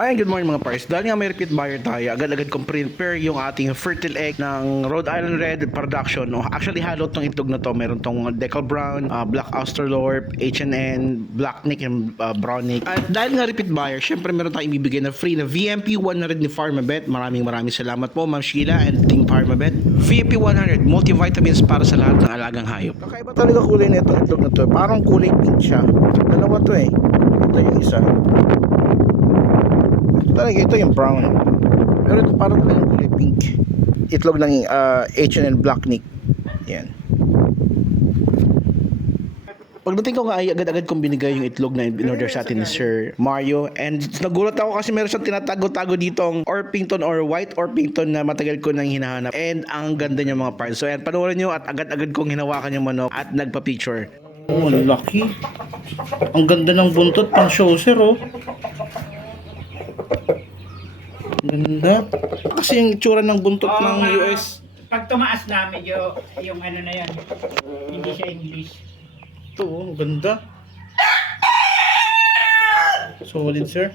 Ay, good morning mga pars. Dahil nga may repeat buyer tayo, agad-agad kong prepare yung ating fertile egg ng Rhode Island Red production. No? Actually, halo tong itlog na to. Meron tong Decal Brown, Black Australorp, H&N, Black Nick, and Brown Nick. At dahil nga repeat buyer, syempre meron tayong ibibigay na free na VMP 100 ni Pharmabet. Maraming salamat po, Ma'am Sheila and Team Pharmabet. VMP 100, multivitamins para sa lahat ng alagang hayop. Kakaiba talaga kulay na itong itlog na to. Parang kulay pink siya. Dalawa to eh. Ito yung isa. Talaga ito yung brown, pero ito parang talaga yung kulay pink. Itlog ng H&N Black Nick. Yan. Pagdating ko nga ay agad-agad kong binigay yung itlog na in-order sa atin ni Sir Mario, and nagulat ako kasi meron siyang tinatago-tago ditong Orpington or White Orpington na matagal ko nang hinahanap, and ang ganda niya mga parts. So ayan, panoorin nyo at agad-agad kong hinawakan yung manok at nagpa-picture. Oh, laki. Ang ganda ng buntot, pang show sir oh. Ganda. Kasi yung itsura ng buntot ng US. Pag tumaas na, medyo yung ano na yan. Hindi siya English. Ito, ganda. Solid, sir.